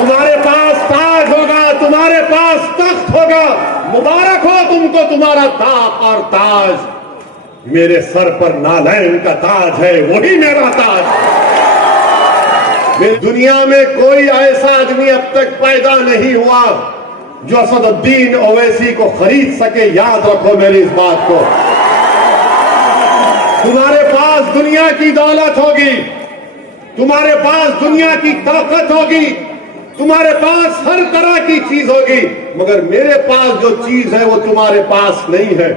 तुम्हारे पास ताज होगा, तुम्हारे पास तख्त होगा। मुबारक हो तुमको तुम्हारा ताज और ताज। मेरे सर पर नालैन का ताज है, वही मेरा ताज। दुनिया में कोई ऐसा आदमी अब तक पैदा नहीं हुआ जो असदुद्दीन ओवैसी को खरीद सके। याद रखो मेरी इस बात को। तुम्हारे पास दुनिया की दौलत होगी, तुम्हारे पास दुनिया की ताकत होगी, तुम्हारे पास हर तरह की चीज होगी, मगर मेरे पास जो चीज है वो तुम्हारे पास नहीं है।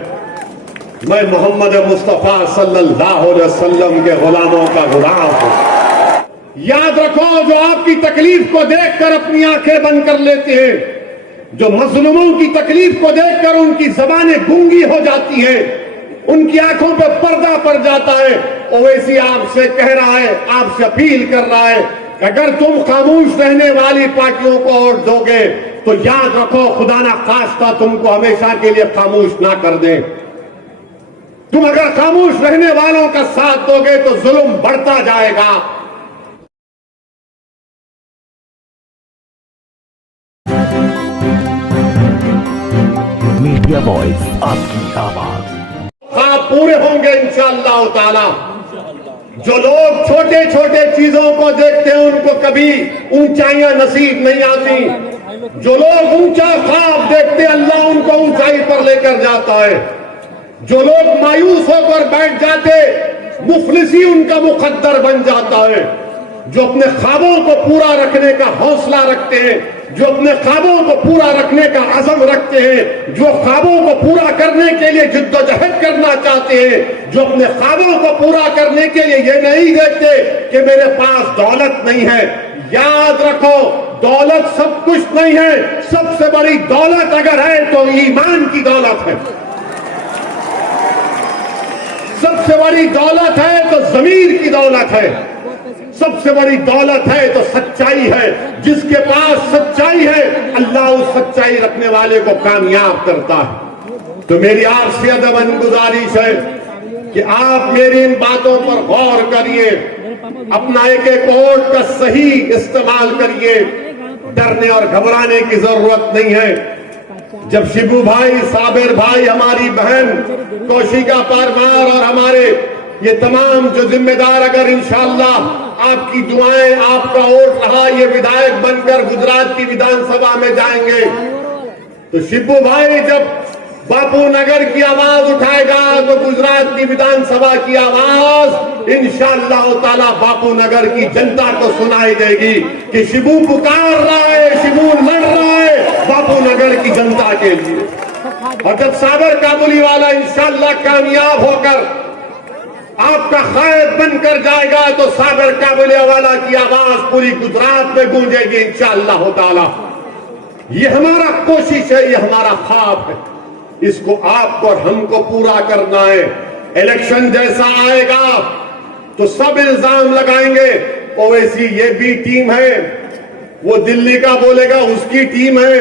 मैं मोहम्मद मुस्तफा सल्लल्लाहु अलैहि वसल्लम के गुलामों का गुलाम हूं। याद रखो, जो आपकी तकलीफ को देखकर अपनी आंखें बंद कर लेते हैं, जो मजलूमों की तकलीफ को देखकर उनकी जबानें गूंगी हो जाती हैं, उनकी आंखों पर पर्दा पड़ जाता है, ओवैसी आपसे कह रहा है, आपसे अपील कर रहा है कि अगर तुम खामोश रहने वाली पार्टियों को वोट दोगे तो याद रखो, खुदा ना खास्ता तुमको हमेशा के लिए खामोश ना कर दे। तुम अगर खामोश रहने वालों का साथ दोगे तो जुल्म बढ़ता जाएगा। मीडिया वॉइस, आपकी आवाज। हाँ, पूरे होंगे इंशाअल्लाह ताला। जो लोग छोटे छोटे चीजों को देखते हैं उनको कभी ऊंचाइयां नसीब नहीं आती। जो लोग ऊंचा ख्वाब देखते हैं अल्लाह उनको ऊंचाई पर लेकर जाता है। जो लोग मायूस होकर बैठ जाते, मुफलिसी उनका मुकद्दर बन जाता है। जो अपने ख्वाबों को पूरा रखने का हौसला रखते हैं, जो अपने ख्वाबों को पूरा रखने का अज़म रखते हैं, जो ख्वाबों को पूरा करने के लिए जिद्दोजहद करना चाहते हैं, जो अपने ख्वाबों को पूरा करने के लिए ये नहीं देखते कि मेरे पास दौलत नहीं है। याद रखो, दौलत सब कुछ नहीं है। सबसे बड़ी दौलत अगर है तो ईमान की दौलत है। सबसे बड़ी दौलत है तो ज़मीर की दौलत है। सबसे बड़ी दौलत है तो सच्चाई है। जिसके पास सच्चाई है अल्लाह उस सच्चाई रखने वाले को कामयाब करता है। तो मेरी आपसे अदबन गुजारिश है कि आप मेरी इन बातों पर गौर करिए, अपना एक एक वोट का सही इस्तेमाल करिए। डरने और घबराने की जरूरत नहीं है। जब शिबू भाई, साबिर भाई, हमारी बहन कौशिका परमार और हमारे ये तमाम जो जिम्मेदार अगर इंशाअल्लाह आपकी दुआएं, आपका वोट रहा, ये विधायक बनकर गुजरात की विधानसभा में जाएंगे, तो शिबू भाई जब बापू नगर की आवाज उठाएगा तो गुजरात की विधानसभा की आवाज इंशाअल्लाह ताला बापू नगर की जनता को सुनाई देगी कि शिबू पुकार रहा है, शिबू लड़ रहा है बापू नगर की जनता के लिए। और जब साबर काबुली वाला इंशाअल्लाह कामयाब होकर आपका खायद बनकर जाएगा तो साबर काबुली वाला की आवाज पूरी गुजरात में गूंजेगी इंशाअल्लाह ताला। ये हमारा कोशिश है, ये हमारा ख्वाब है। इसको आपको और हमको पूरा करना है। इलेक्शन जैसा आएगा तो सब इल्जाम लगाएंगे, ओवैसी ये भी टीम है, वो दिल्ली का बोलेगा उसकी टीम है,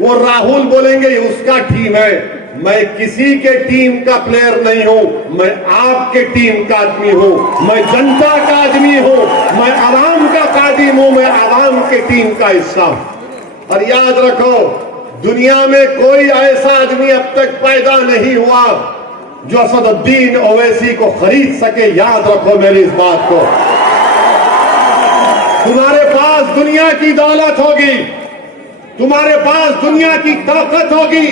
वो राहुल बोलेंगे उसका टीम है। मैं किसी के टीम का प्लेयर नहीं हूं, मैं आपके टीम का आदमी हूं, मैं जनता का आदमी हूं, मैं आवाम का कादिम हूं, मैं आवाम के टीम का हिस्सा हूं। और याद रखो, दुनिया में कोई ऐसा आदमी अब तक पैदा नहीं हुआ जो असदुद्दीन ओवैसी को खरीद सके। याद रखो मेरी इस बात को। तुम्हारे पास दुनिया की दौलत होगी, तुम्हारे पास दुनिया की ताकत होगी,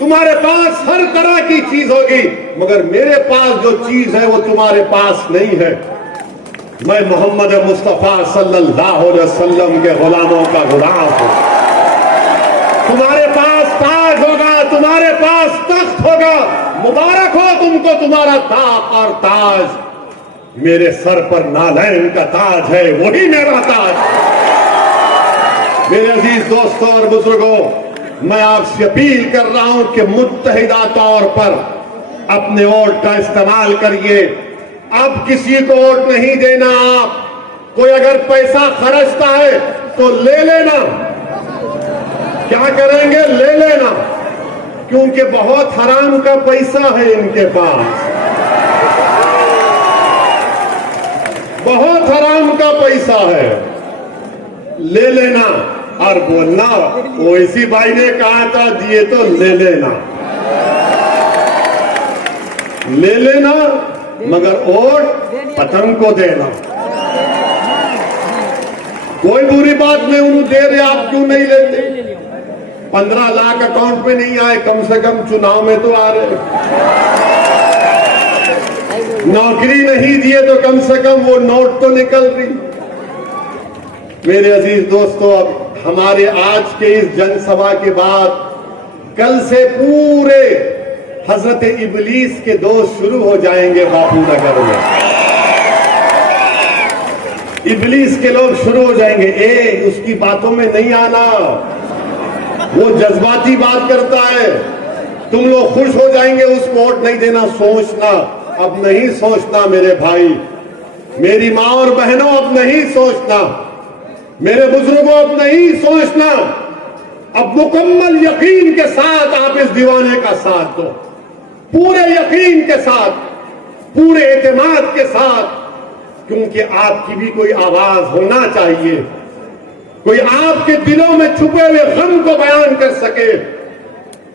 तुम्हारे पास हर तरह की चीज होगी, मगर मेरे पास जो चीज है वो तुम्हारे पास नहीं है। मैं मोहम्मद मुस्तफा सल्लल्लाहु अलैहि वसल्लम के गुलामों का गुलाम हूं। तुम्हारे पास ताज होगा, तुम्हारे पास तख्त होगा। मुबारक हो तुमको तुम्हारा ताज और ताज। मेरे सर पर नालैन का ताज है, वही मेरा ताज। मेरे अजीज दोस्तों और बुजुर्गों, मैं आपसे अपील कर रहा हूं कि मुत्तहिदा तौर पर अपने वोट का इस्तेमाल करिए। अब किसी को वोट नहीं देना। आप कोई अगर पैसा खर्चता है तो ले लेना। क्या करेंगे? ले लेना, क्योंकि बहुत हराम का पैसा है इनके पास, बहुत हराम का पैसा है। ले लेना। और बोलना ओवैसी भाई ने कहा था दिए तो ले लेना, ले लेना, मगर वोट पतंग को देना। कोई बुरी बात नहीं, उन्हें दे रहे, आप क्यों नहीं लेते? 15 लाख अकाउंट में नहीं आए, कम से कम चुनाव में तो आ रहे। नौकरी नहीं दिए तो कम से कम वो नोट तो निकल रही। मेरे अजीज दोस्तों, अब हमारे आज के इस जनसभा के बाद कल से पूरे हजरत इबलीस के दोस्त शुरू हो जाएंगे बापू नगर में। इबलीस के लोग शुरू हो जाएंगे। उसकी बातों में नहीं आना, वो जज्बाती बात करता है। तुम लोग खुश हो जाएंगे, उसको वोट नहीं देना। सोचना, अब नहीं सोचना मेरे भाई, मेरी मां और बहनों, अब नहीं सोचना, मेरे बुजुर्गों, अब नहीं सोचना। अब मुकम्मल यकीन के साथ आप इस दीवाने का साथ दो, पूरे यकीन के साथ, पूरे एतमाद के साथ, क्योंकि आपकी भी कोई आवाज होना चाहिए, कोई आपके दिलों में छुपे हुए गम को बयान कर सके,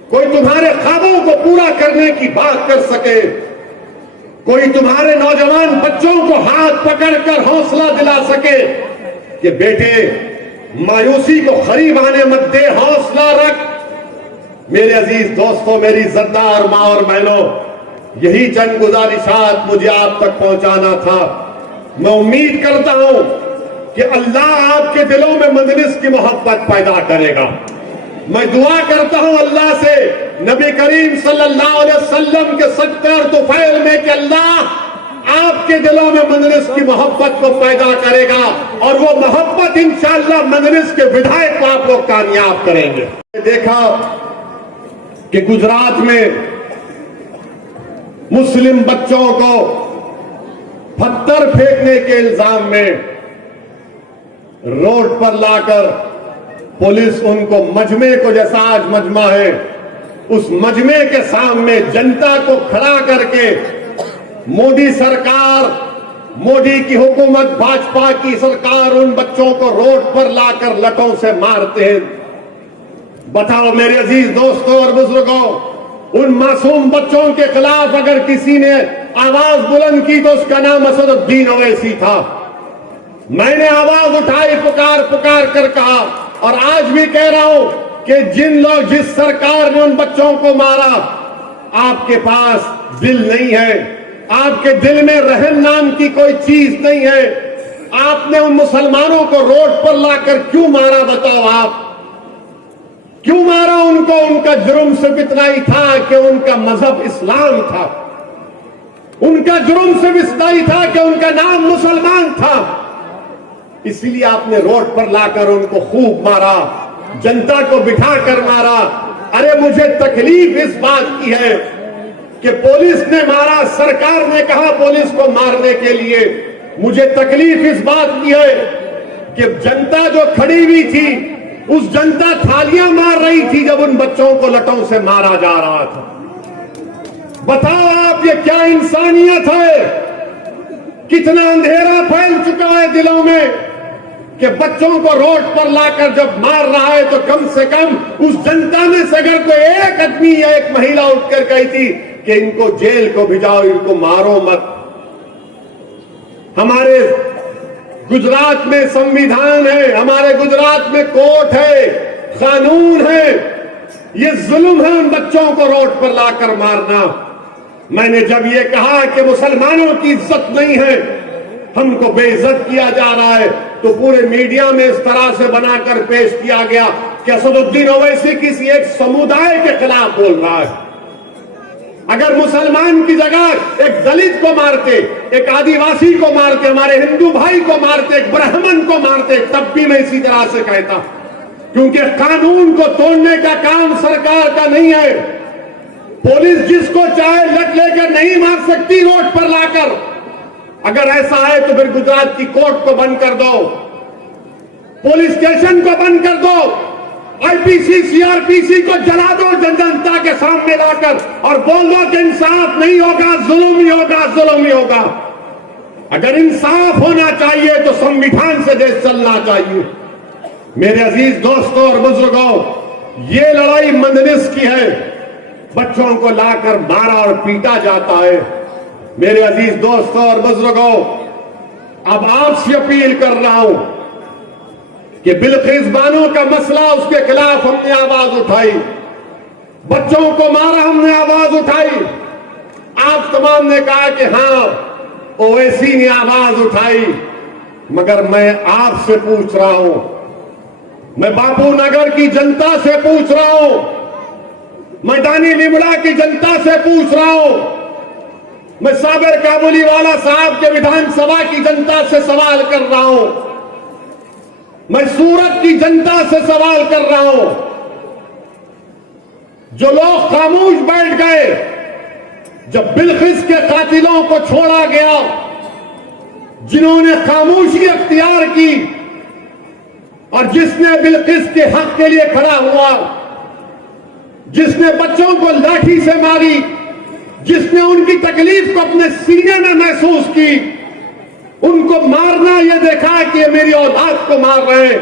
कोई तुम्हारे ख्वाबों को पूरा करने की बात कर सके, कोई तुम्हारे नौजवान बच्चों को हाथ पकड़कर हौसला दिला सके कि बेटे मायूसी को खरीब आने मत दे, हौसला रख। मेरे अजीज दोस्तों, मेरी जद्दार मां और बहनों, यही चंद गुजारिशात मुझे आप तक पहुंचाना था। मैं उम्मीद करता हूं कि अल्लाह आपके दिलों में मजलिस की मोहब्बत पैदा करेगा। मैं दुआ करता हूं अल्लाह से, नबी करीम सल्लल्लाहु अलैहि वसल्लम के सत्ते और तुफैल में, कि अल्लाह आपके दिलों में मजलिस की मोहब्बत को पैदा करेगा और वो मोहब्बत इंशाअल्लाह मजलिस के विधायक को आप लोग कामयाब करेंगे। देखा कि गुजरात में मुस्लिम बच्चों को पत्थर फेंकने के इल्जाम में रोड पर लाकर पुलिस उनको मजमे को, जैसा आज मजमा है, उस मजमे के सामने जनता को खड़ा करके मोदी सरकार, मोदी की हुकूमत, भाजपा की सरकार उन बच्चों को रोड पर लाकर लठों से मारते हैं। बताओ मेरे अजीज दोस्तों और बुजुर्गों, उन मासूम बच्चों के खिलाफ अगर किसी ने आवाज बुलंद की तो उसका नाम असदुद्दीन ओवैसी था। मैंने आवाज उठाई, पुकार पुकार कर कहा, और आज भी कह रहा हूं कि जिस सरकार ने उन बच्चों को मारा, आपके पास दिल नहीं है, आपके दिल में रहम नाम की कोई चीज नहीं है। आपने उन मुसलमानों को रोड पर लाकर क्यों मारा? बताओ आप क्यों मारा उनको? उनका जुर्म सिर्फ इतना ही था कि उनका मजहब इस्लाम था, उनका जुर्म सिर्फ इतना ही था कि उनका नाम मुसलमान था। इसलिए आपने रोड पर लाकर उनको खूब मारा, जनता को बिठा कर मारा। अरे मुझे तकलीफ इस बात की है कि पुलिस ने मारा, सरकार ने कहा पुलिस को मारने के लिए। मुझे तकलीफ इस बात की है कि जनता जो खड़ी हुई थी, उस जनता थालियां मार रही थी जब उन बच्चों को लठों से मारा जा रहा था। बताओ आप, ये क्या इंसानियत है? कितना अंधेरा फैल चुका है दिलों में कि बच्चों को रोड पर लाकर जब मार रहा है तो कम से कम उस जनता में से अगर कोई एक आदमी या एक महिला उठकर कही थी कि इनको जेल को भिजाओ, इनको मारो मत। हमारे गुजरात में संविधान है, हमारे गुजरात में कोर्ट है, कानून है। ये जुल्म है उन बच्चों को रोड पर लाकर मारना। मैंने जब ये कहा कि मुसलमानों की इज्जत नहीं है, हमको बेइज्जत किया जा रहा है, तो पूरे मीडिया में इस तरह से बनाकर पेश किया गया कि असदुद्दीन ओवैसी किसी एक समुदाय के खिलाफ बोल रहा है। अगर मुसलमान की जगह एक दलित को मारते, एक आदिवासी को मारते, हमारे हिंदू भाई को मारते, एक ब्राह्मण को मारते, तब भी मैं इसी तरह से कहता, क्योंकि कानून को तोड़ने का काम सरकार का नहीं है। पुलिस जिसको चाहे लट लेकर नहीं मार सकती रोड पर लाकर। अगर ऐसा है तो फिर गुजरात की कोर्ट को बंद कर दो, पुलिस स्टेशन को बंद कर दो, आईपीसी सीआरपीसी को जला दो जनता के सामने लाकर, और बोल दो कि इंसाफ नहीं होगा, जुल्म ही होगा, जुल्म ही होगा। अगर इंसाफ होना चाहिए तो संविधान से देश चलना चाहिए। मेरे अजीज दोस्तों और बुजुर्गों, ये लड़ाई मंदलिस की है। बच्चों को लाकर मारा और पीटा जाता है। मेरे अजीज दोस्तों और बुजुर्गों, अब आपसे अपील कर रहा हूं कि बिल्किस बानो का मसला, उसके खिलाफ हमने आवाज उठाई। बच्चों को मारा, हमने आवाज उठाई। आप तमाम ने कहा कि हां ओवैसी ने आवाज उठाई, मगर मैं आपसे पूछ रहा हूं, मैं बापू नगर की जनता से पूछ रहा हूं, मैदानी लिमड़ा की जनता से पूछ रहा हूं, मैं साबिर काबुलीवाला साहब के विधानसभा की जनता से सवाल कर रहा हूं, मैं सूरत की जनता से सवाल कर रहा हूं। जो लोग खामोश बैठ गए जब बिल्किस के कातिलों को छोड़ा गया, जिन्होंने खामोशी अख्तियार की और जिसने बिल्किस के हक के लिए खड़ा हुआ, जिसने बच्चों को लाठी से मारी, जिसने उनकी तकलीफ को अपने सीने में महसूस की, उनको मारना यह देखा कि ये मेरी औलाद को मार रहे हैं।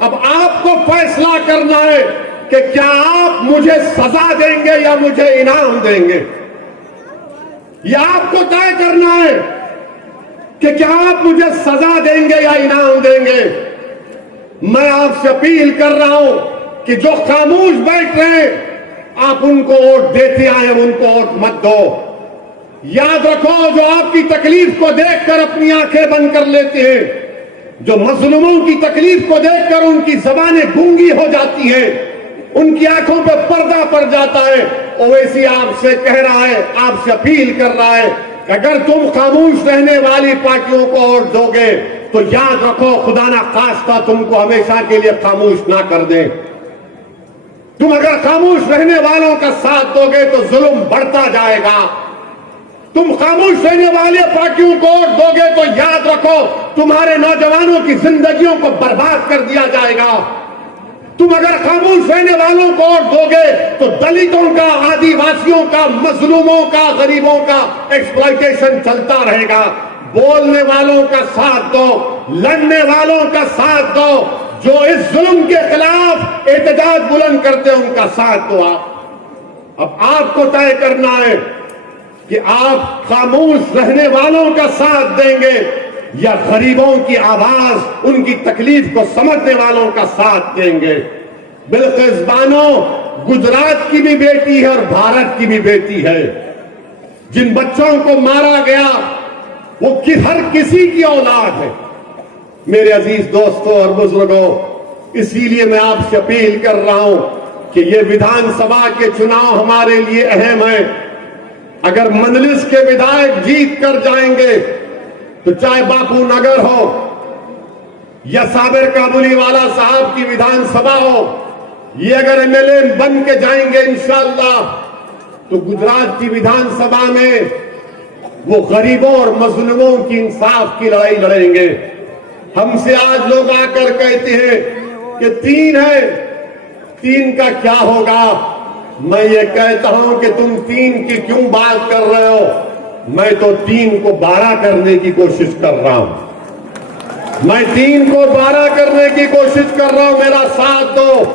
अब आपको फैसला करना है कि क्या आप मुझे सजा देंगे या मुझे इनाम देंगे। यह आपको तय करना है कि क्या आप मुझे सजा देंगे या इनाम देंगे। मैं आपसे अपील कर रहा हूं कि जो खामोश बैठ रहे हैं, आप उनको वोट देते आए, उनको वोट मत दो। याद रखो, जो आपकी तकलीफ को देखकर अपनी आंखें बंद कर लेते हैं, जो मजलूमों की तकलीफ को देखकर उनकी जबानें गूंगी हो जाती हैं, उनकी आंखों पर पर्दा पड़ जाता है, ओवैसी आपसे कह रहा है, आपसे अपील कर रहा है कि अगर तुम खामोश रहने वाली पार्टियों को वोट दोगे तो याद रखो, खुदा ना खास्ता तुमको हमेशा के लिए खामोश ना कर दे। तुम अगर खामोश रहने वालों का साथ दोगे तो जुल्म बढ़ता जाएगा। तुम खामोश रहने वाले पार्टियों को वोट दोगे तो याद रखो, तुम्हारे नौजवानों की जिंदगियों को बर्बाद कर दिया जाएगा। तुम अगर खामोश रहने वालों को वोट दोगे तो दलितों का, आदिवासियों का, मजलूमों का, गरीबों का एक्सप्लॉयटेशन चलता रहेगा। बोलने वालों का साथ दो, लड़ने वालों का साथ दो, जो इस जुल्म के खिलाफ एहतजाज बुलंद करते हैं उनका साथ दो। अब आपको तय करना है कि आप खामोश रहने वालों का साथ देंगे या गरीबों की आवाज, उनकी तकलीफ को समझने वालों का साथ देंगे। बिल्किस बानो गुजरात की भी बेटी है और भारत की भी बेटी है। जिन बच्चों को मारा गया वो हर किसी की औलाद है। मेरे अजीज दोस्तों और बुजुर्गों, इसीलिए मैं आपसे अपील कर रहा हूं कि ये विधानसभा के चुनाव हमारे लिए अहम है। अगर मंदलिस के विधायक जीत कर जाएंगे तो चाहे बापू नगर हो या साबिर काबुलीवाला साहब की विधानसभा हो, ये अगर एमएलए बन के जाएंगे इंशाअल्लाह, तो गुजरात की विधानसभा में वो गरीबों और मजलूमों की इंसाफ की लड़ाई लड़ेंगे। हमसे आज लोग आकर कहते हैं कि 3 है, 3 का क्या होगा। मैं ये कहता हूं कि तुम 3 की क्यों बात कर रहे हो, मैं तो 3 को 12 करने की कोशिश कर रहा हूं। मैं 3 को 12 करने की कोशिश कर रहा हूं। मेरा साथ दो।